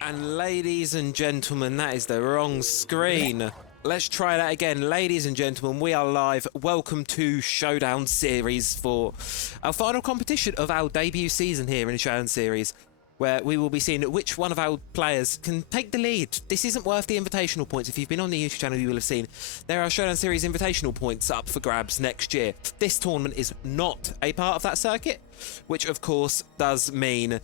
And ladies and gentlemen, that is the wrong screen. Let's try that again. Ladies and gentlemen, we are live. Welcome to Showdown Series for our final competition of our debut season here in Showdown Series, where we will be seeing which one of our players can take the lead. This isn't worth the invitational points. If you've been on the YouTube channel, you will have seen there are Showdown Series invitational points up for grabs next year. This tournament is not a part of that circuit, which of course does mean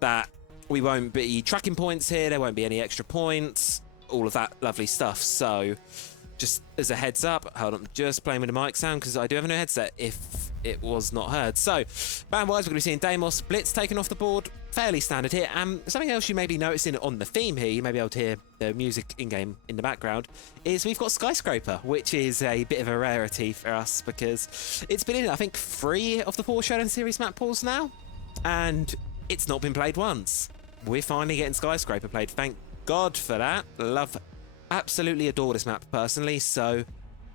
that we won't be tracking points here, there won't be any extra points, all of that lovely stuff. So, just as a heads up, hold on, just playing with the mic sound because I do have a new headset if it was not heard. So, band-wise, we're going to be seeing Deimos, Blitz taken off the board, fairly standard here. Something else you may be noticing on the theme here, you may be able to hear the music in-game in the background, is we've got Skyscraper, which is a bit of a rarity for us because it's been in, I think, 3 of the 4 Showdown Series map pools now, and it's not been played once. We're finally getting Skyscraper played. Thank God for that. Absolutely adore this map personally, so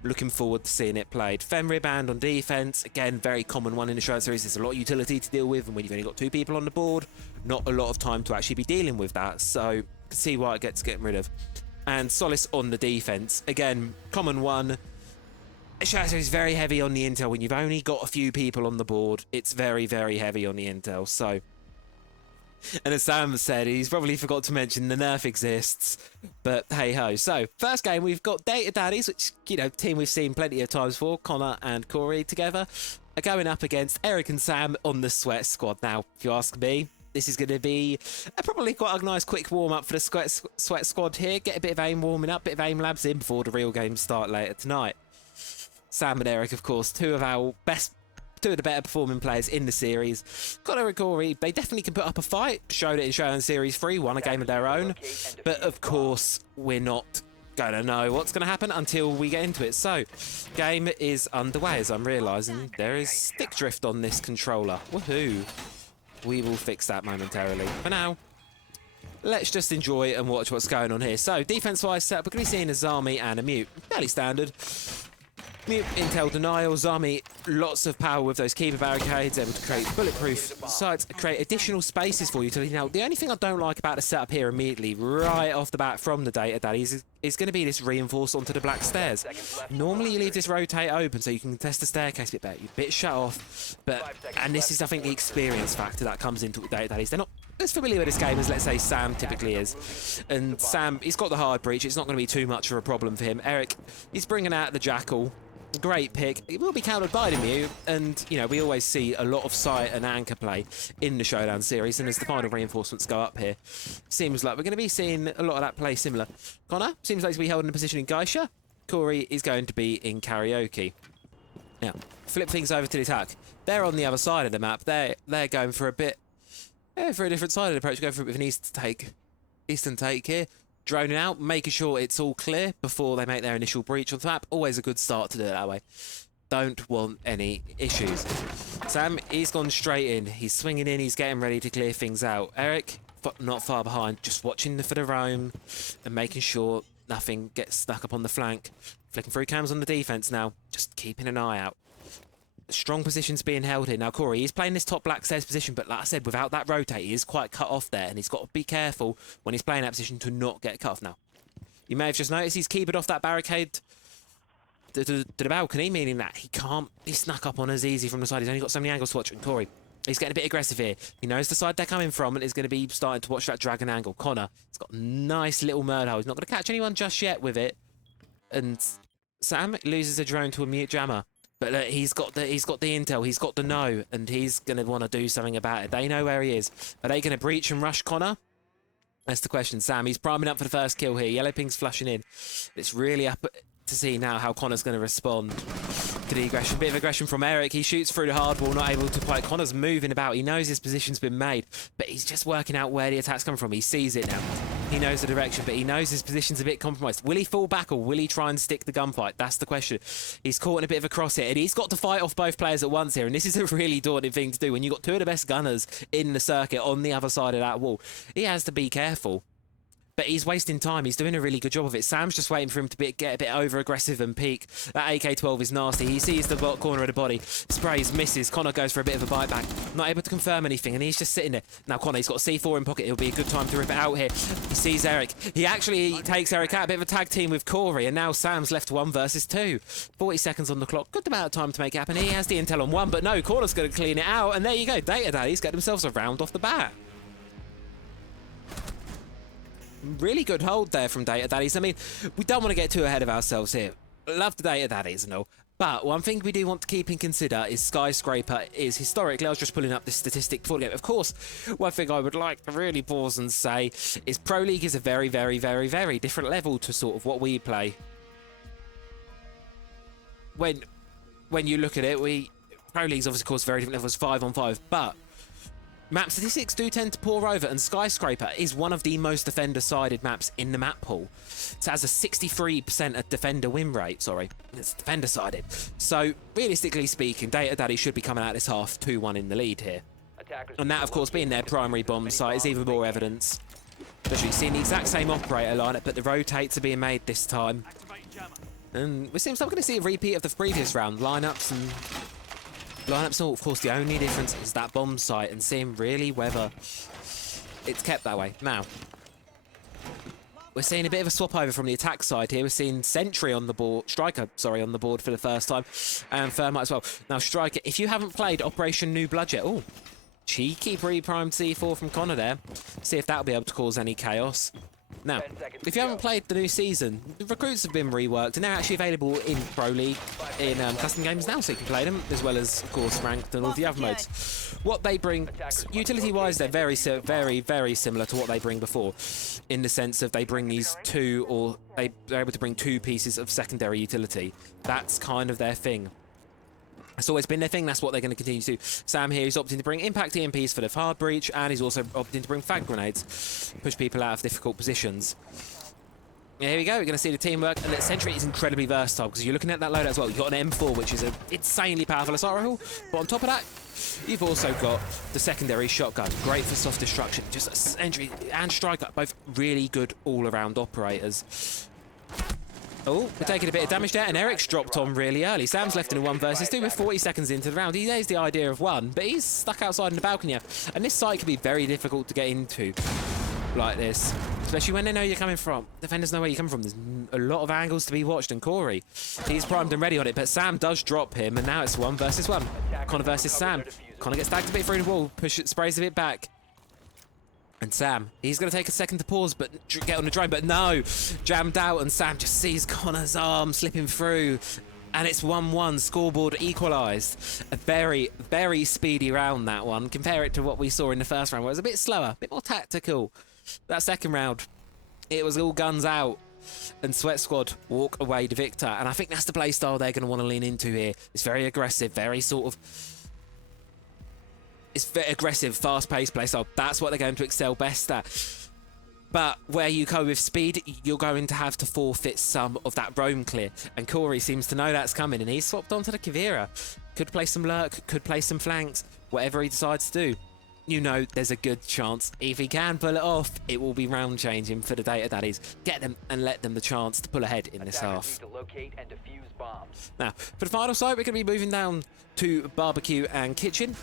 looking forward to seeing it played. Fenrir band on defense, again, very common one in the Showdown Series. There's a lot of utility to deal with, and when you've only got 2 people on the board, not a lot of time to actually be dealing with that, so you can see why it gets getting rid of. And Solace on the defense, again, common one. Showdown Series is very heavy on the intel. When you've only got a few people on the board, it's very, very heavy on the intel, so... And as Sam said, he's probably forgot to mention the nerf exists, but hey-ho. So, first game, we've got Daddies, which, you know, team we've seen plenty of times before, Connor and Corey together, are going up against Eric and Sam on the Sweat Squad. Now, if you ask me, this is going to be probably quite a nice quick warm-up for the Sweat Squad here. Get a bit of aim warming up, bit of aim labs in before the real games start later tonight. Sam and Eric, of course, two of the better performing players in the series. Connor and Corey, they definitely can put up a fight. Showed it in Showdown Series 3, won a game of their own. But of course, we're not going to know what's going to happen until we get into it. So, game is underway, as I'm realising there is stick drift on this controller. Woohoo! We will fix that momentarily. For now, let's just enjoy and watch what's going on here. So, defense-wise setup, we're going to be seeing a Zami and a Mute. Fairly standard. Mute intel denial, Zami, lots of power with those keeper barricades, able to create bulletproof sites, create additional spaces for you. Now, the only thing I don't like about the setup here immediately, right off the bat from the Daddies, is going to be this reinforce onto the black stairs. Normally you leave this rotate open so you can test the staircase a bit better. You're a bit shut off, and this is, I think, the experience factor that comes into Daddies. They're not as familiar with this game as, let's say, Sam typically is. And Sam, he's got the hard breach. It's not going to be too much of a problem for him. Eric, he's bringing out the Jackal. Great pick. It will be countered by the Mew, and, you know, we always see a lot of sight and anchor play in the Showdown Series, and as the final reinforcements go up here, seems like we're going to be seeing a lot of that play similar. Connor seems like to be holding a position in Geisha. Corey is going to be in Karaoke. Now, flip things over to the attack. They're on the other side of the map. They're going for a bit... for a different side of the approach, going for a bit of an eastern take here. Droning out, making sure it's all clear before they make their initial breach on the map. Always a good start to do it that way. Don't want any issues. Sam, he's gone straight in. He's swinging in, he's getting ready to clear things out. Eric, not far behind, just watching for the roam and making sure nothing gets stuck up on the flank. Flicking through cams on the defense now, just keeping an eye out. Strong positions being held here. Now, Corey, he's playing this top black stairs position, but like I said, without that rotate, he is quite cut off there, and he's got to be careful when he's playing that position to not get cut off now. You may have just noticed he's keyboard off that barricade to the balcony, meaning that he can't be snuck up on as easy from the side. He's only got so many angles to watch. And Corey, he's getting a bit aggressive here. He knows the side they're coming from and is going to be starting to watch that dragon angle. Connor, he's got a nice little murder hole. He's not going to catch anyone just yet with it. And Sam loses a drone to a Mute jammer. But look, he's got the intel, he's got the know, and he's going to want to do something about it. They know where he is. Are they going to breach and rush Connor? That's the question, Sam. He's priming up for the first kill here. Yellow ping's flushing in. It's really up to see now how Connor's going to respond to the aggression. Bit of aggression from Eric. He shoots through the hardball, not able to quite. Connor's moving about. He knows his position's been made, but he's just working out where the attack's coming from. He sees it now. He knows the direction, but he knows his position's a bit compromised. Will he fall back or will he try and stick the gunfight? That's the question. He's caught in a bit of a crosshair, and he's got to fight off both players at once here, and this is a really daunting thing to do when you've got 2 of the best gunners in the circuit on the other side of that wall. He has to be careful. but he's wasting time. He's doing a really good job of it. Sam's just waiting for him to get a bit over-aggressive and peek. That AK-12 is nasty. He sees the corner of the body, sprays, misses. Connor goes for a bit of a bite back. Not able to confirm anything, and he's just sitting there. Now, Connor, he's got a C4 in pocket. It'll be a good time to rip it out here. He sees Eric. He actually takes Eric out. A bit of a tag team with Corey, and now Sam's left 1 versus 2. 40 seconds on the clock. Good amount of time to make it happen. He has the intel on 1, but no, Corner's going to clean it out, and there you go. Data Daddies get themselves a round off the bat. Really good hold there from Data Daddies. I mean, we don't want to get too ahead of ourselves here. Love the Data Daddies and all. But one thing we do want to keep in consider is Skyscraper is historically, I was just pulling up this statistic before the game. Of course, one thing I would like to really pause and say is Pro League is a very, very, very, very different level to sort of what we play. When you look at it, Pro League's obviously, of course, very different levels, 5-on-5, but map statistics do tend to pour over, and Skyscraper is one of the most defender-sided maps in the map pool. It has a 63% defender win rate. Sorry, it's defender-sided. So, realistically speaking, Data Daddy should be coming out this half 2-1 in the lead here. And that, of course, being their primary bomb site is even more evidence. Especially seeing the exact same operator lineup, but the rotates are being made this time. And it seems like we're going to see a repeat of the previous round. Lineups, of course, the only difference is that bomb site and seeing really whether it's kept that way. Now, we're seeing a bit of a swap over from the attack side here. We're seeing Sentry on the board, Striker, sorry, on the board for the first time, and Thermite as well. Now, Striker, if you haven't played Operation New Blood yet, oh, cheeky pre-primed C4 from Connor there. See if that'll be able to cause any chaos. Now, if you haven't played the new season, the recruits have been reworked and they're actually available in Pro League, in custom games now, so you can play them, as well as, of course, ranked and all the other modes. What they bring, utility-wise, they're very, very similar to what they bring before, in the sense of they bring these two, or they're able to bring 2 pieces of secondary utility. That's kind of their thing. It's always been their thing, that's what they're going to continue to do. Sam here is opting to bring impact EMPs for the hard breach, and he's also opting to bring frag grenades, push people out of difficult positions. Yeah, here we go, we're going to see the teamwork, and that Sentry is incredibly versatile, because you're looking at that loadout as well. You've got an M4, which is an insanely powerful assault rifle, but on top of that, you've also got the secondary shotgun, great for soft destruction. Just a Sentry and Striker, both really good all-around operators. Oh, we're taking a bit of damage there, and Eric's dropped on really early. Sam's left in a 1 versus 2 with 40 seconds into the round. He knows the idea of 1, but he's stuck outside in the balcony. And this site can be very difficult to get into like this, especially when they know you're coming from. Defenders know where you're coming from. There's a lot of angles to be watched, and Corey, he's primed and ready on it, but Sam does drop him, and now it's 1 versus 1. Connor versus Sam. Connor gets tagged a bit through the wall, sprays a bit back. And Sam, he's going to take a second to pause, but get on the drone, but no, jammed out, and Sam just sees Connor's arm slipping through, and it's 1-1, scoreboard equalised. A very, very speedy round, that one. Compare it to what we saw in the first round, where it was a bit slower, a bit more tactical. That second round, it was all guns out, and Sweat Squad walk away the victor, and I think that's the play style they're going to want to lean into here. It's very aggressive, very sort of... It's very aggressive, fast-paced play style. That's what they're going to excel best at. But where you go with speed, you're going to have to forfeit some of that roam clear. And Corey seems to know that's coming, and he's swapped onto the Kavira. Could play some lurk, could play some flanks, whatever he decides to do. You know there's a good chance. If he can pull it off, it will be round-changing for the Data Daddies. Get them and let them the chance to pull ahead in this half. Now, for the final side, we're going to be moving down to Barbecue and Kitchen.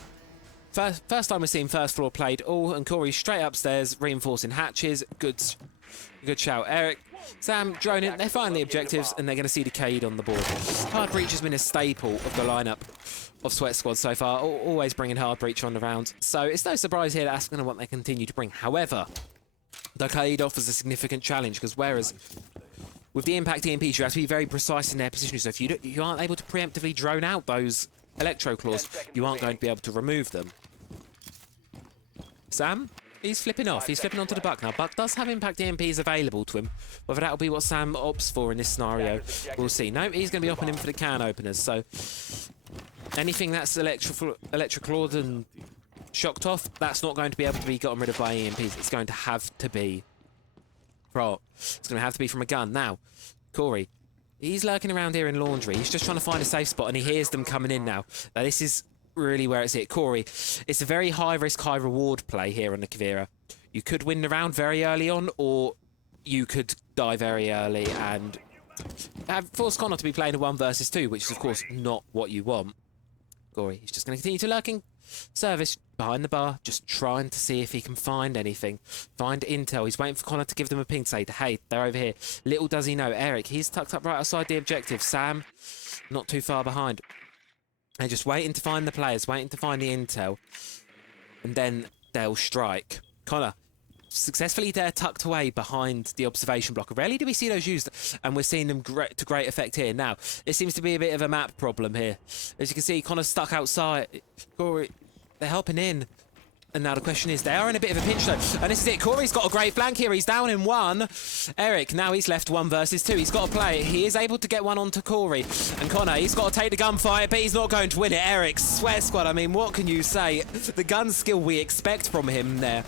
First time we're seeing first floor played all, and Corey straight upstairs, reinforcing hatches. Good shout, Eric. Sam, drone in. They're finding the objectives, and they're going to see the Cade on the board. Hard breach has been a staple of the lineup of Sweat Squad so far, always bringing hard breach on the round. So it's no surprise here that's going to what they continue to bring. However, the Cade offers a significant challenge, because whereas with the impact EMPs, you have to be very precise in their position. So if you aren't able to preemptively drone out those electro claws, you aren't going to be able to remove them. Sam, he's flipping off. He's flipping onto the Buck now. Buck does have impact EMPs available to him. Whether that'll be what Sam opts for in this scenario, we'll see. No, he's going to be opting in for the can openers. So anything that's electroclawed and shocked off, that's not going to be able to be gotten rid of by EMPs. It's going to have to be it's going to have to be from a gun. Now, Corey, he's lurking around here in laundry. He's just trying to find a safe spot, and he hears them coming in now. Now, this is really where it's at. Corey, it's a very high-risk, high-reward play here on the Kavira. You could win the round very early on, or you could die very early and force Connor to be playing a 1 versus 2, which is, of course, not what you want. Gory, he's just going to continue to lurking service behind the bar, just trying to see if he can find anything. Find intel. He's waiting for Connor to give them a ping to say, hey, they're over here. Little does he know, Eric, he's tucked up right outside the objective. Sam, not too far behind. They're just waiting to find the players, waiting to find the intel. And then they'll strike. Connor, successfully there, tucked away behind the observation block. Rarely do we see those used, and we're seeing them to great effect here. Now, it seems to be a bit of a map problem here. As you can see, Connor's stuck outside. Corey, they're helping in. And now the question is, they are in a bit of a pinch though. And this is it. Corey's got a great flank here. He's down in 1. Eric, now he's left 1 versus 2. He's got to play it. He is able to get one onto Corey. And Connor, he's got to take the gunfight, but he's not going to win it. Eric, sweat squad. I mean, what can you say? The gun skill we expect from him there.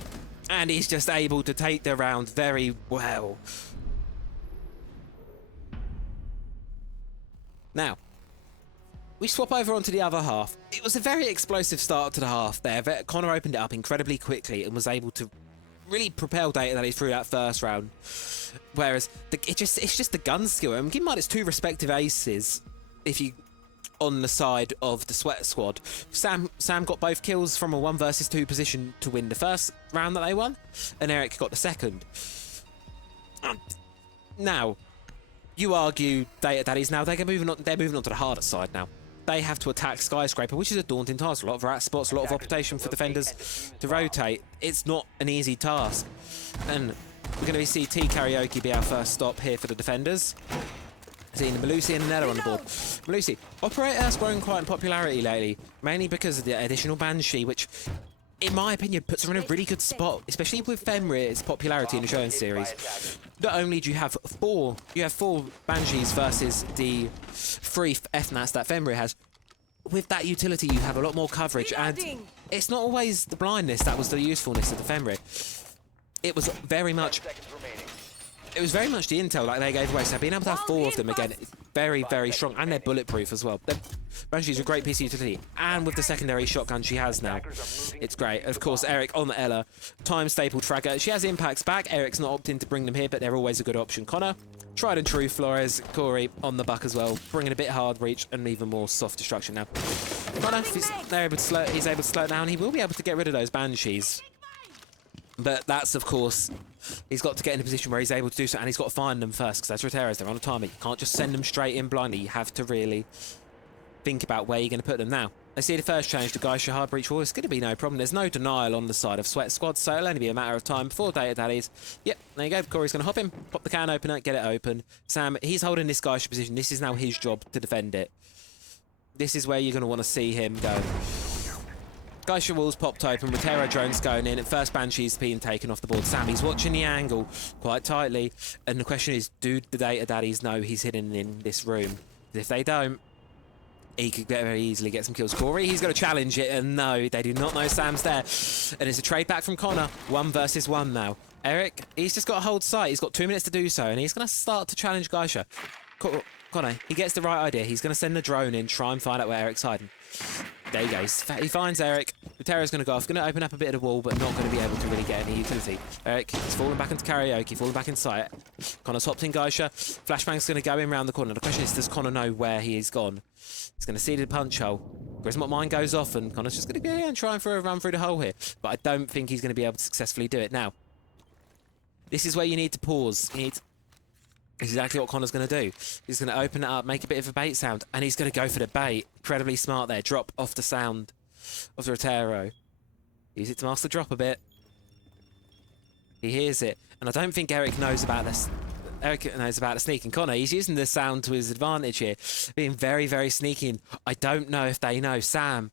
And he's just able to take the round very well. Now, we swap over onto the other half. It was a very explosive start to the half there. Connor opened it up incredibly quickly and was able to really propel Daddies through that first round. Whereas it's just the gun skill. And keep in mind, it's 2 respective aces if you on the side of the sweat squad. Sam got both kills from a 1 versus 2 position to win the first round that they won, and Eric got the second. Now, you argue Daddies now they're moving on to the harder side now. They have to attack Skyscraper, which is a daunting task. A lot of rat spots, a lot of opportunity for defenders to rotate. It's not an easy task. And we're going to see T Karaoke be our first stop here for the defenders. Seeing Malusi and Nella on the board. Malusi, Operator has grown quite in popularity lately, mainly because of the additional Banshee, which, in my opinion, puts her in a really good spot, especially with Fenrir's popularity in the Showdown Series. Not only do you have 4 Banshees versus the 3 FNATs that Fenrir has, with that utility you have a lot more coverage, and it's not always the blindness that was the usefulness of the Fenrir. It was very much the intel like they gave away, so being able to have 4 of them again is very, very strong, and they're bulletproof as well. Banshee's a great piece of utility, and with the secondary shotgun she has now, it's great. Of course, Eric on the Ella, time-stapled fragger. She has impacts back. Eric's not opting to bring them here, but they're always a good option. Connor, tried and true. Flores, Corey on the buck as well, bringing a bit hard reach and even more soft destruction now. Connor, he's able to slow it down. He will be able to get rid of those Banshees. But that's, of course, he's got to get in a position where he's able to do so, and he's got to find them first, because as Roteros, they're on a timer. You can't just send them straight in blindly. You have to really think about where you're going to put them. Now, let's see the first change to Geisha hard breach wall. It's going to be no problem. There's no denial on the side of Sweat Squad, so it'll only be a matter of time before Daddies. Yep, there you go. Corey's going to hop in, pop the can opener, get it open. Sam, he's holding this Geisha position. This is now his job to defend it. This is where you're going to want to see him go. Geisha walls popped open, Rotero drones going in, and first Banshee's being taken off the board. Sammy's watching the angle quite tightly, and the question is, do the Daddies know he's hidden in this room? If they don't, he could very easily get some kills. Corey, he's going to challenge it, and no, they do not know Sam's there. And it's a trade back from Connor, 1 versus 1 now. Eric, he's just got to hold sight. He's got 2 minutes to do so, and he's going to start to challenge Geisha. Connor, he gets the right idea. He's going to send the drone in, try and find out where Eric's hiding. There he goes. He finds Eric. Rotero's going to go off. Going to open up a bit of the wall, but not going to be able to really get any utility. Eric, he's falling back into Karaoke, falling back in sight. Connor's hopped in Geisha. Flashbang's going to go in round the corner. The question is, does Connor know where he is gone? He's going to see the punch hole. Grismot mine goes off, and Connor's just going to go and try and run through the hole here. But I don't think he's going to be able to successfully do it. Now, this is where you need to pause. This is exactly what Connor's going to do. He's going to open it up, make a bit of a bait sound, and he's going to go for the bait. Incredibly smart there. Drop off the sound of the Rotero. Use it to mask the drop a bit. He hears it, and I don't think Eric knows about this. Eric knows about the sneak, and Connor, he's using the sound to his advantage here, being very, very sneaky. And I don't know if they know. Sam,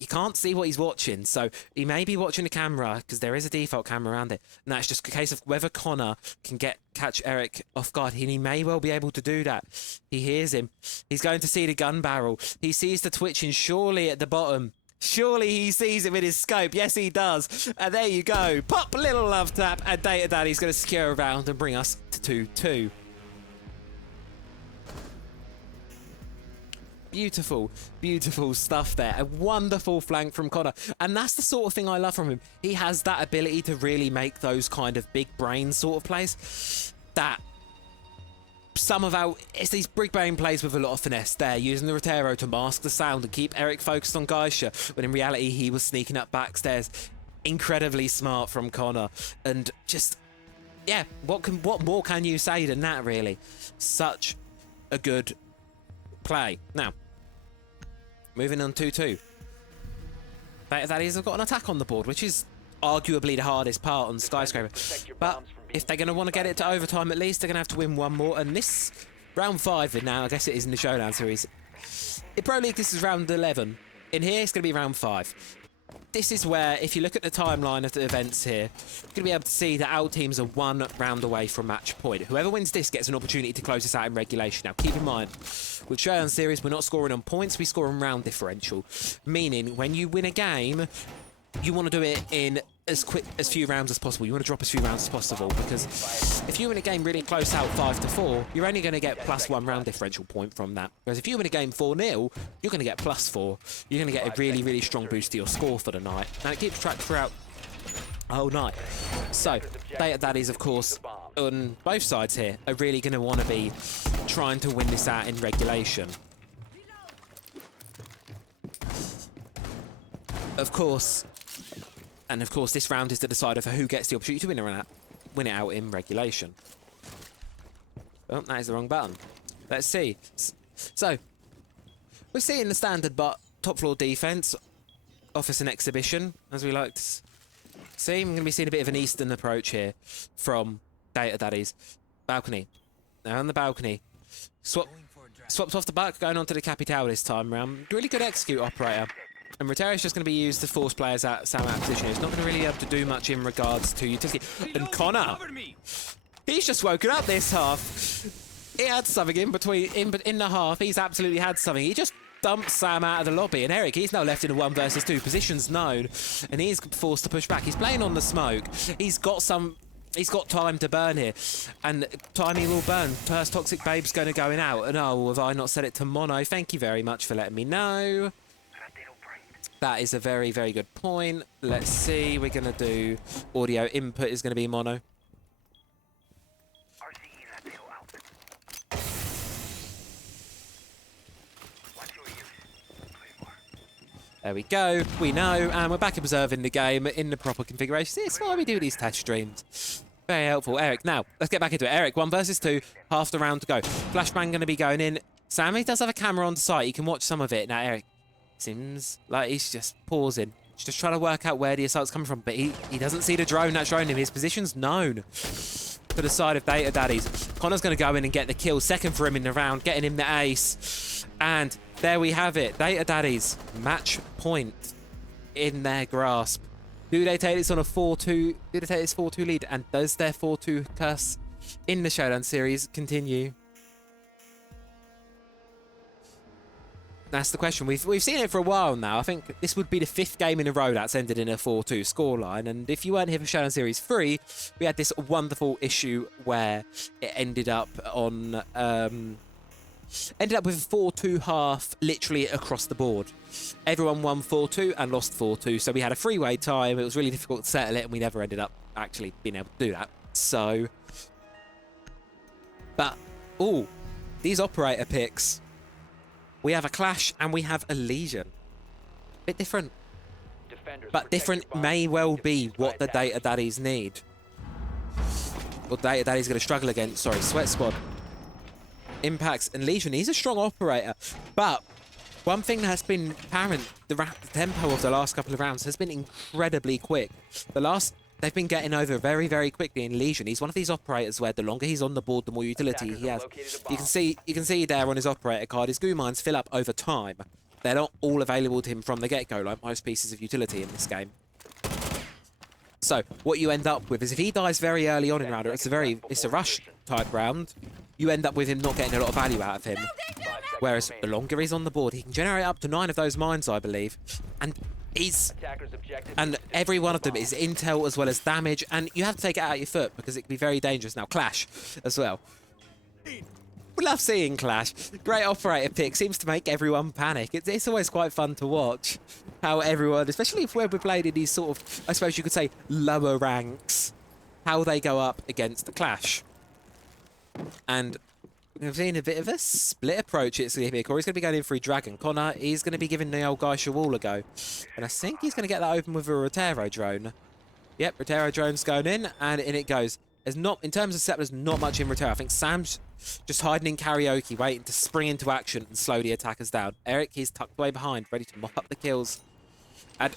you can't see what he's watching, so he may be watching the camera because there is a default camera around it. And that's just a case of whether Connor can catch Eric off guard. He may well be able to do that. He hears him. He's going to see the gun barrel. He sees the twitching surely at the bottom. Surely he sees it with his scope. Yes, he does. And there you go. Pop a little love tap, and Daddy's going to secure a round and bring us to 2-2. Beautiful, beautiful stuff there. A wonderful flank from Connor. And that's the sort of thing I love from him. He has that ability to really make those kind of big brain sort of plays. That it's these big brain plays with a lot of finesse there, using the Rotero to mask the sound and keep Eric focused on Geisha, when in reality he was sneaking up backstairs. Incredibly smart from Connor. And just, yeah, what more can you say than that, really? Such a good play. Now, moving on 2-2. Daddies have got an attack on the board, which is arguably the hardest part on Skyscraper. But if they're going to want to get it to overtime, at least they're going to have to win one more. And this round 5 now, I guess it is in the Showdown Series. In Pro League, this is round 11. In here, it's going to be round 5. This is where, if you look at the timeline of the events here, you're going to be able to see that our teams are 1 round away from match point. Whoever wins this gets an opportunity to close this out in regulation. Now, keep in mind, with Showdown Series, we're not scoring on points, we score on round differential. Meaning, when you win a game, you want to do it in as few rounds as possible. You want to drop as few rounds as possible, because if you win a game really close out 5-4, you're only going to get +1 round differential point from that. Whereas if you win a game 4-0, you're going to get +4. You're going to get a really, really strong boost to your score for the night. And it keeps track throughout the whole night. So, Daddies, of course, on both sides here, are really going to want to be trying to win this out in regulation. Of course, this round is the decider for who gets the opportunity to win it out in regulation. Oh, that is the wrong button. Let's see. So, we're seeing the standard but top floor defense, office and exhibition, as we like to see. I'm going to be seeing a bit of an eastern approach here from Daddies. Balcony. Now on the balcony. Swapped off the back, going on to the Cappy Tower this time round. Really good execute operator. And Rotero's just going to be used to force players out Sam out of position. He's not going to really be able to do much in regards to utility. And Connor, he's just woken up this half. He had something in the half. He's absolutely had something. He just dumped Sam out of the lobby. And Eric, he's now left in a 1 versus 2. Positions known. And he's forced to push back. He's playing on the smoke. He's got time to burn here. And time he will burn. First Toxic Babe's going to go in out. And oh, have I not said it to Mono? Thank you very much for letting me know. That is a very, very good point. Let's see. We're going to do audio input is going to be Mono. There we go. We know. And we're back observing the game in the proper configuration. This is why we do these test streams. Very helpful. Eric, now, let's get back into it. Eric, 1 versus 2. Half the round to go. Flashbang going to be going in. Sammy does have a camera on site. You can watch some of it. Now, Eric, seems like he's just pausing. He's just trying to work out where the assault's coming from. But he doesn't see the drone that's showing him. His position's known to the side of Daddies. Connor's going to go in and get the kill. Second for him in the round, getting him the ace. And there we have it. Daddies, match point in their grasp. Do they take this on a 4-2? Do they take this 4-2 lead? And does their 4-2 curse in the Showdown Series continue? That's the question. We've seen it for a while now. I think this would be the 5th game in a row that's ended in a 4-2 scoreline. And if you weren't here for Showdown Series 3, we had this wonderful issue where it ended up on ended up with a 4-2 half literally across the board. Everyone won 4-2 and lost 4-2. So we had a 3-way time. It was really difficult to settle it, and we never ended up actually being able to do that. So, but these operator picks. We have a Clash and we have a Legion. Bit different. But different may well be what the Daddies need. What Daddies going to struggle against. Sorry, Sweat Squad. Impacts and Legion. He's a strong operator. But one thing that has been apparent, the tempo of the last couple of rounds has been incredibly quick. They've been getting over very, very quickly in Legion. He's one of these operators where the longer he's on the board, the more utility he has. You can see there on his operator card, his goo mines fill up over time. They're not all available to him from the get-go, like most pieces of utility in this game. So what you end up with is if he dies very early on in round, it's a rush type round, you end up with him not getting a lot of value out of him. Whereas the longer he's on the board, he can generate up to 9 of those mines, I believe. And every one of them is intel as well as damage, and you have to take it out of your foot because it can be very dangerous. Now, Clash as well. We love seeing Clash. Great operator pick. Seems to make everyone panic. It's always quite fun to watch how everyone, especially if we're played in these sort of, I suppose you could say, lower ranks, how they go up against the Clash. And we've seen a bit of a split approach. It's here. Corey's going to be going in for a Dragon. Connor, he's going to be giving the old Geisha wall a go. And I think he's going to get that open with a Rotero drone. Yep, Rotero drone's going in, and in it goes. There's not, in terms of setup, there's not much in Rotero. I think Sam's just hiding in karaoke, waiting to spring into action and slow the attackers down. Eric, he's tucked away behind, ready to mop up the kills. And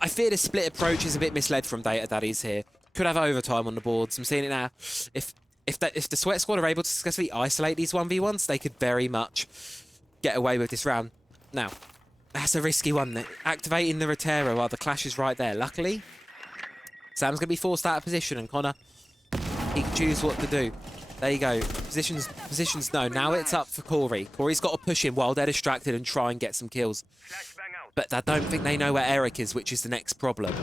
I fear this split approach is a bit misled from Daddies here. Could have overtime on the boards. I'm seeing it now. If the Sweat Squad are able to successfully isolate these 1v1s, they could very much get away with this round. Now, that's a risky one. Activating the Rotero while the Clash is right there. Luckily, Sam's going to be forced out of position, and Connor, he can choose what to do. There you go. Positions no. Now it's up for Corey. Corey's got to push him while they're distracted and try and get some kills. But I don't think they know where Eric is, which is the next problem.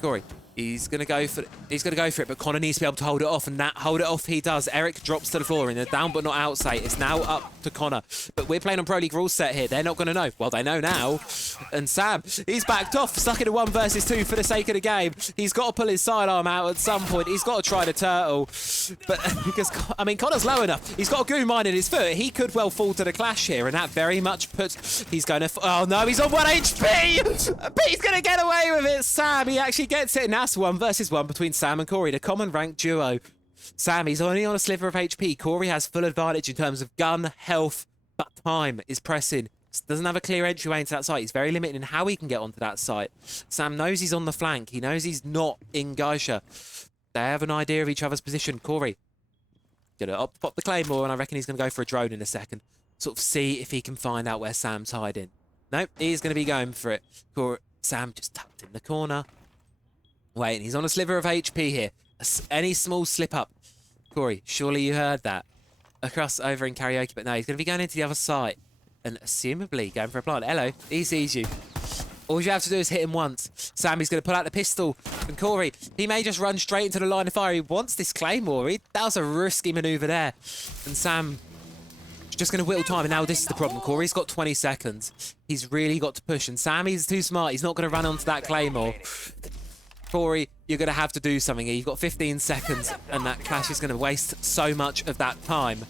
Corey, he's gonna go for it, but Connor needs to be able to hold it off, and that hold it off he does. Eric drops to the floor in a down but not out state. It's now up to Connor. But we're playing on Pro League rules set here. They're not gonna know. Well, they know now. And Sam, he's backed off, stuck in a 1 versus 2 for the sake of the game. He's got to pull his sidearm out at some point. He's got to try the turtle. But because, I mean, Connor's low enough. He's got a goon mine in his foot. He could well fall to the Clash here, and that very much puts, he's going to, oh no, he's on 1 HP! But he's going to get away with it. Sam, he actually gets it, and that's 1 versus 1 between Sam and Corey, the common ranked duo. Sam, he's only on a sliver of HP. Corey has full advantage in terms of gun, health, but time is pressing. Doesn't have a clear entryway into that site. He's very limited in how he can get onto that site. Sam knows he's on the flank. He knows he's not in Geisha. They have an idea of each other's position. Corey, gonna pop the Claymore, and I reckon he's gonna go for a drone in a second. Sort of see if he can find out where Sam's hiding. Nope, he's gonna be going for it. Sam just tucked in the corner. Wait, he's on a sliver of HP here. Any small slip up. Corey, surely you heard that. Across over in karaoke, but no, he's gonna be going into the other side. And assumably going for a plant. Hello, he sees you. All you have to do is hit him once. Sammy's going to pull out the pistol. And Corey, he may just run straight into the line of fire. He wants this Claymore. That was a risky manoeuvre there. And Sam just going to whittle time. And now this is the problem. Corey's got 20 seconds. He's really got to push. And Sammy's too smart. He's not going to run onto that Claymore. Corey, you're going to have to do something here. You've got 15 seconds. And that Clash is going to waste so much of that time.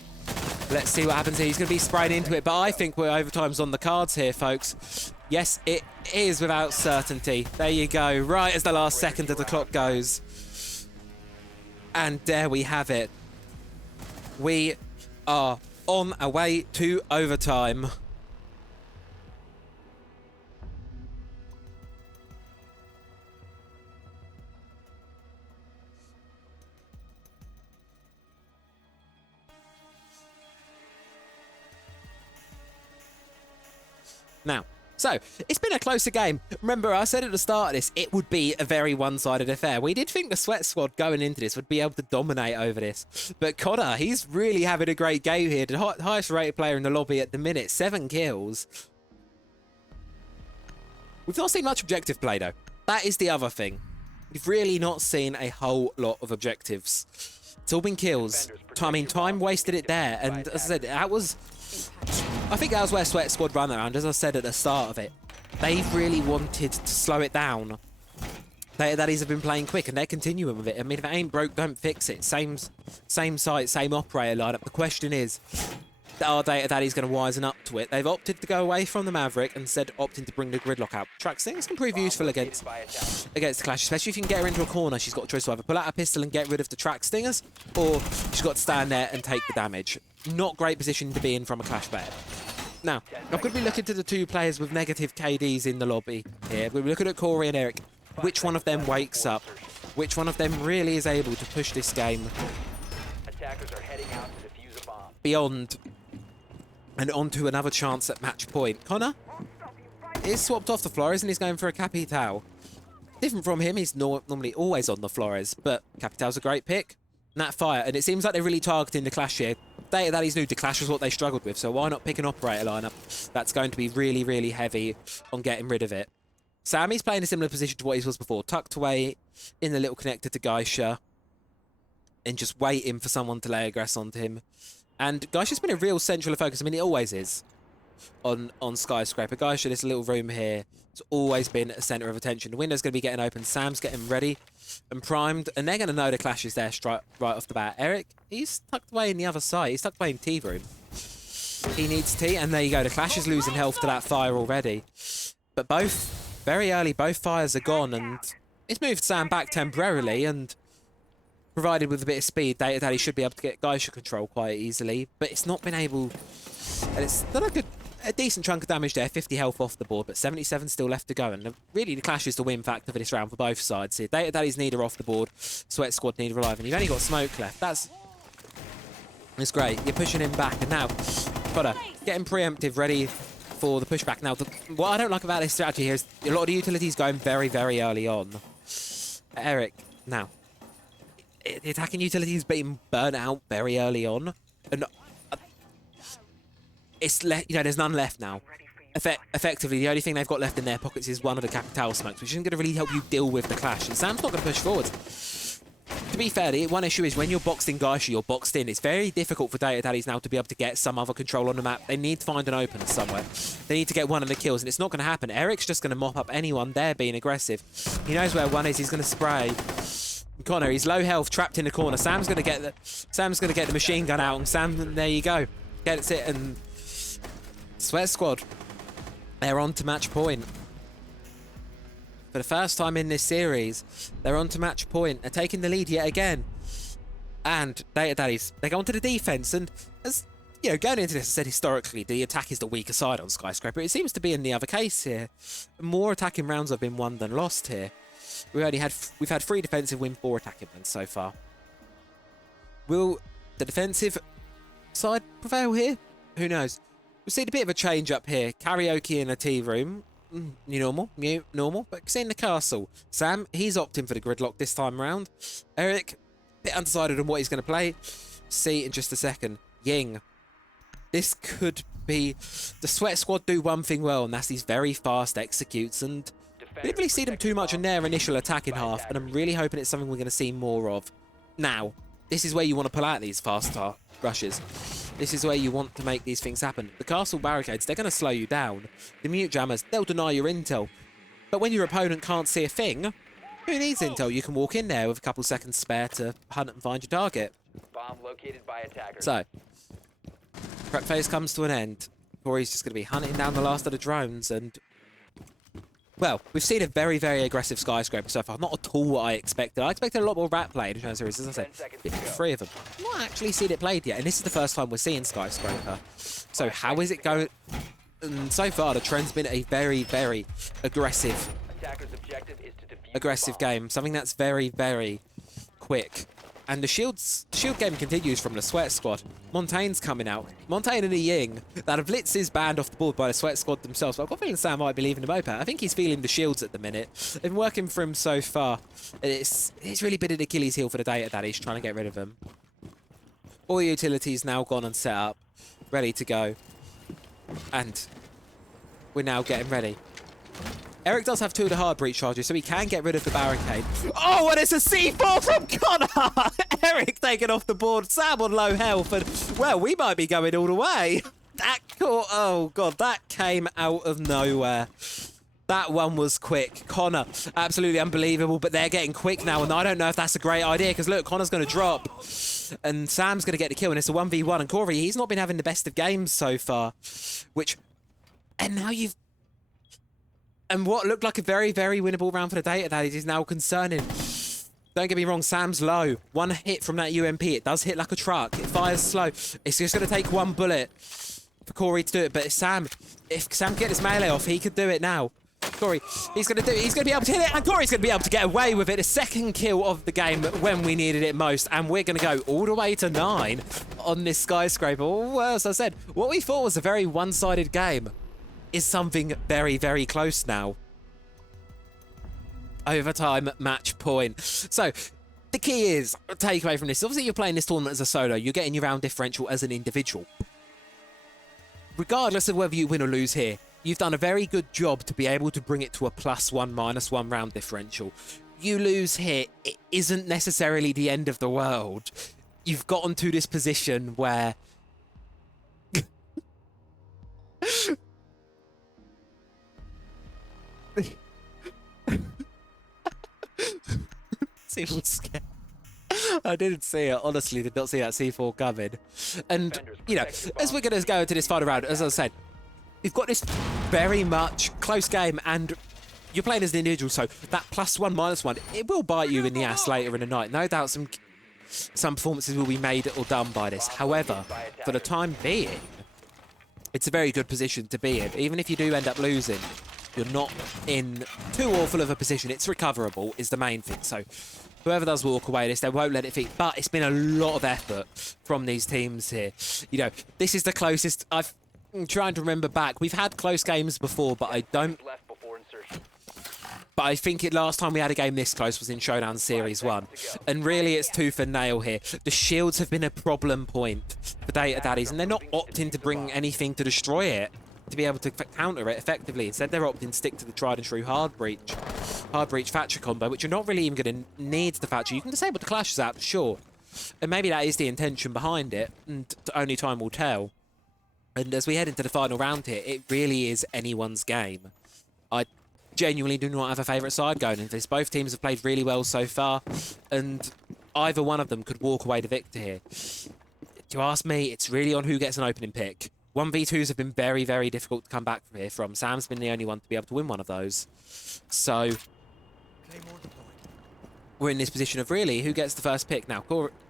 Let's see what happens here. He's going to be spraying into it, but I think we're overtime's on the cards here, folks. Yes, it is without certainty. There you go. Right as the last second of the clock goes. And there we have it. We are on our way to overtime. Now, so, it's been a closer game. Remember, I said at the start of this, it would be a very one-sided affair. We did think the Sweat Squad going into this would be able to dominate over this. But Connor, he's really having a great game here. The highest rated player in the lobby at the minute. 7 kills. We've not seen much objective play, though. That is the other thing. We've really not seen a whole lot of objectives. It's all been kills. I mean, time wasted it there. And as I said, that was... I think that was where Sweat Squad ran around, as I said at the start of it. They've really wanted to slow it down. Daddies have been playing quick, and they're continuing with it. I mean, if it ain't broke, don't fix it. Same site, same operator lineup. The question is, are Daddies going to wisen up to it? They've opted to go away from the Maverick and instead opting to bring the Gridlock out. Track Stings can prove useful against the Clash, especially if you can get her into a corner. She's got a choice to either pull out a pistol and get rid of the Track Stingers, or she's got to stand there and take the damage. Not great position to be in from a Clash player. Now, I'm going to be looking to the 2 players with negative KDs in the lobby here. We're looking at Corey and Eric. Which one of them wakes up? Which one of them really is able to push this game beyond and onto another chance at match point? Connor is swapped off the Flores and he's going for a Capital. Different from him, he's normally always on the Flores, but Capital's a great pick. And that fire, and it seems like they're really targeting the Clash here. Daddies knew the Clash was what they struggled with, so why not pick an operator lineup that's going to be really, really heavy on getting rid of it. Sammy's playing a similar position to what he was before, tucked away in the little connector to Geisha and just waiting for someone to lay aggress onto him. And Geisha's been a real central of focus. I mean, it always is on Skyscraper. Geisha, this little room here, it's always been a centre of attention. The window's going to be getting open. Sam's getting ready and primed. And they're going to know the clash is there right off the bat. Eric, he's tucked away in the other side. He's tucked away in tea room. He needs tea. And there you go. The clash is losing health to that fire already. But both, very early, both fires are gone. And it's moved Sam back temporarily. And provided with a bit of speed, Daddy should be able to get Geisha control quite easily. But it's not been able... And it's done like a decent chunk of damage there, 50 health off the board, but 77 still left to go. And really, the clash is the win factor for this round for both sides here. Daddy's neither off the board, Sweat Squad neither alive, and you've only got Smoke left. That's great. You're pushing him back, and now gotta get him preemptive, ready for the pushback. Now, what I don't like about this strategy here is a lot of the utilities going very, very early on. Eric, now, the attacking utilities being burnt out very early on, and it's there's none left now. Effectively, the only thing they've got left in their pockets is one of the Capital smokes, which isn't going to really help you deal with the clash. And Sam's not going to push forward. To be fair, the one issue is when you're boxed in Geisha, you're boxed in. It's very difficult for Daddies now to be able to get some other control on the map. They need to find an opener somewhere. They need to get one of the kills, and it's not going to happen. Eric's just going to mop up anyone there being aggressive. He knows where one is. He's going to spray. Connor, he's low health, trapped in the corner. Sam's going to get the machine gun out, and Sam, there you go, gets it. And Sweat Squad, they're on to match point. For the first time in this series, they're on to match point. They're taking the lead yet again. And Daddies, they go onto the defense. And as you know, going into this, I said historically, the attack is the weaker side on Skyscraper. It seems to be in the other case here. More attacking rounds have been won than lost here. We've had 3 defensive win, 4 attacking wins so far. Will the defensive side prevail here? Who knows? We've seen a bit of a change up here. Karaoke in a tea room. New normal. But in the castle. Sam, he's opting for the gridlock this time around. Eric, a bit undecided on what he's going to play. See in just a second. Ying. This could be... The Sweat Squad do one thing well, and that's these very fast executes. And we didn't really see them too much in their initial attack in half, and I'm really hoping it's something we're going to see more of. Now, this is where you want to pull out these fast rushes. This is where you want to make these things happen. The castle barricades, they're going to slow you down. The mute jammers, they'll deny your intel. But when your opponent can't see a thing, who needs intel? You can walk in there with a couple seconds spare to hunt and find your target. Bomb located by attacker. So, prep phase comes to an end. Corey's just going to be hunting down the last of the drones, and well, we've seen a very, very aggressive Skyscraper so far. Not at all what I expected. I expected a lot more rat play in the Showdown Series, as I said. 3 of them. I've not actually seen it played yet, and this is the first time we're seeing Skyscraper. So how is it going? And so far, the trend's been a very, very aggressive game. Something that's very, very quick. And the shield game continues from the Sweat Squad. Montaigne's coming out. Montaigne and the Ying. That Blitz is banned off the board by the Sweat Squad themselves. But I've got a feeling Sam might be leaving him open. I think he's feeling the shields at the minute. They've been working for him so far. It's really been an Achilles heel for the day at Daddies, trying to get rid of him. All the utilities now gone and set up. Ready to go. And we're now getting ready. Eric does have 2 of the hard breach charges, so he can get rid of the barricade. Oh, and it's a C4 from Connor! Eric taken off the board, Sam on low health, and, well, we might be going all the way. That caught, oh, God, that came out of nowhere. That one was quick. Connor, absolutely unbelievable, but they're getting quick now, and I don't know if that's a great idea, because look, Connor's going to drop, and Sam's going to get the kill, and it's a 1v1, and Corey, he's not been having the best of games so far, and now you've... And what looked like a very, very winnable round for the day at Daddies is now concerning. Don't get me wrong, Sam's low. 1 hit from that UMP. It does hit like a truck. It fires slow. It's just going to take 1 bullet for Corey to do it. But if Sam can get his melee off, he could do it now. Corey, he's going to do it. He's going to be able to hit it. And Corey's going to be able to get away with it. The second kill of the game when we needed it most. And we're going to go all the way to 9 on this Skyscraper. Well, as I said, what we thought was a very one-sided game is something very, very close now. Overtime, match point. So, the key is, take away from this, obviously you're playing this tournament as a solo, you're getting your round differential as an individual. Regardless of whether you win or lose here, you've done a very good job to be able to bring it to a +1, -1 round differential. You lose here, it isn't necessarily the end of the world. You've gotten to this position where C4 scared. I didn't see it. Honestly, did not see that C4 coming. And, you know, as we're going to go into this final round, as I said, we've got this very much close game, and you're playing as an individual, so that +1, -1, it will bite you in the ass later in the night. No doubt some performances will be made or done by this. However, for the time being, it's a very good position to be in. Even if you do end up losing, you're not in too awful of a position. It's recoverable is the main thing. So whoever does walk away this, they won't let it feed. But it's been a lot of effort from these teams here. You know, this is the closest. I'm trying to remember back. We've had close games before, but I don't. But I think last time we had a game this close was in Showdown Series 1. And really, it's tooth and nail here. The shields have been a problem point for Daddies, and they're not opting to bring anything to destroy it, to be able to counter it effectively. Instead, they're opting to stick to the tried and true hard breach Thatcher combo, which you're not really even going to need the Thatcher. You can disable the Clash Zap, sure. And maybe that is the intention behind it, and only time will tell. And as we head into the final round here, it really is anyone's game. I genuinely do not have a favourite side going into this. Both teams have played really well so far, and either one of them could walk away the victor here. To ask me, it's really on who gets an opening pick. 1v2s have been very, very difficult to come back from here from. Sam's been the only one to be able to win one of those. So we're in this position of really who gets the first pick. Now,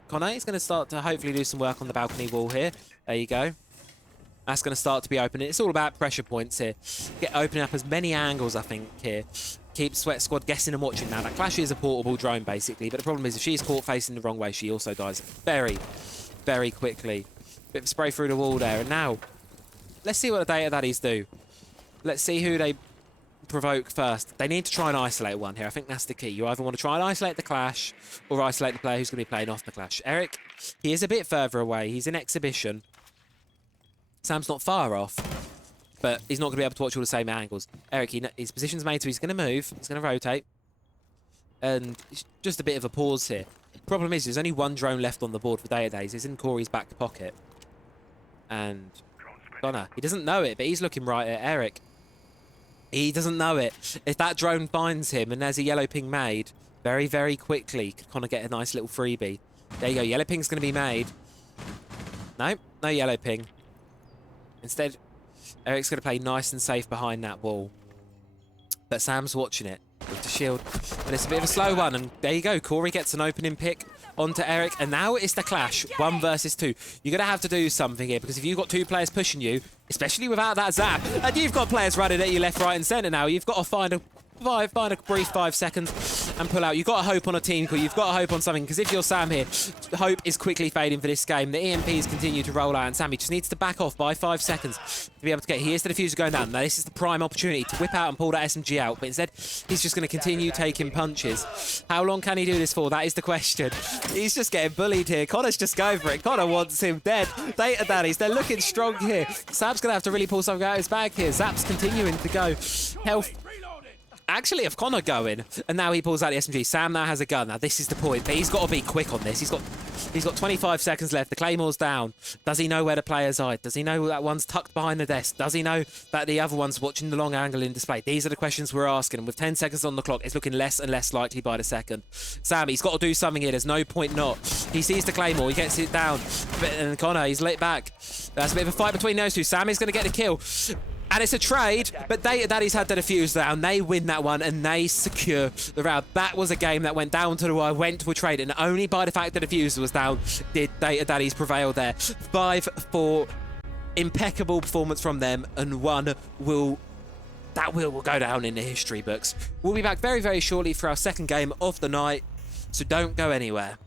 Connor is going to start to hopefully do some work on the balcony wall here. There you go. That's going to start to be open. It's all about pressure points here. Opening up as many angles, I think, here. Keep Sweat Squad guessing and watching now. That Clash is a portable drone, basically. But the problem is, if she's caught facing the wrong way, she also dies very, very quickly. Bit of spray through the wall there. And now, let's see what the Daddies do. Let's see who they provoke first. They need to try and isolate one here. I think that's the key. You either want to try and isolate the Clash or isolate the player who's going to be playing off the Clash. Eric, he is a bit further away. He's in exhibition. Sam's not far off, but he's not going to be able to watch all the same angles. Eric, his position's made, so he's going to move. He's going to rotate. And it's just a bit of a pause here. Problem is, there's only one drone left on the board for Daddies. It's in Corey's back pocket. And Connor, he doesn't know it, but he's looking right at Eric. He doesn't know it. If that drone finds him and there's a yellow ping made, very, very quickly, could Connor get a nice little freebie. There you go. Yellow ping's going to be made. No, no yellow ping. Instead, Eric's going to play nice and safe behind that wall. But Sam's watching it with the shield. But it's a bit of a slow one. And there you go. Corey gets an opening pick onto Eric. And now it's the Clash. 1 versus 2. You're going to have to do something here. Because if you've got 2 players pushing you, especially without that zap, and you've got players running at you left, right, and centre now, you've got to find a brief 5 seconds and pull out. You've got to hope on a team call. You've got to hope on something, because if you're Sam here, hope is quickly fading for this game. The EMPs continue to roll out, and Sammy just needs to back off by 5 seconds to be able to get. Here's the diffuser going down. Now, this is the prime opportunity to whip out and pull that SMG out, but instead, he's just going to continue taking punches. How long can he do this for? That is the question. He's just getting bullied here. Connor's just going for it. Connor wants him dead. Daddies, they're looking strong here. Sam's going to have to really pull something out of his bag here. Zap's continuing to go. Health. Actually, if Connor going, and now he pulls out the SMG. Sam now has a gun. Now, this is the point, but he's got to be quick on this. He's got 25 seconds left. The Claymore's down. Does he know where the players are? Does he know that one's tucked behind the desk? Does he know that the other one's watching the long angle in display? These are the questions we're asking. And with 10 seconds on the clock, it's looking less and less likely by the second. Sam, he's got to do something here. There's no point not. He sees the Claymore. He gets it down. And Connor, he's lit back. That's a bit of a fight between those two. Sam is going to get the kill. And it's a trade, but Daddies had the defuse down. They win that one, and they secure the round. That was a game that went down to the wire, went to a trade, and only by the fact that the defuse was down did Daddies prevail there. 5-4, impeccable performance from them, and one will go down in the history books. We'll be back very, very shortly for our second game of the night, so don't go anywhere.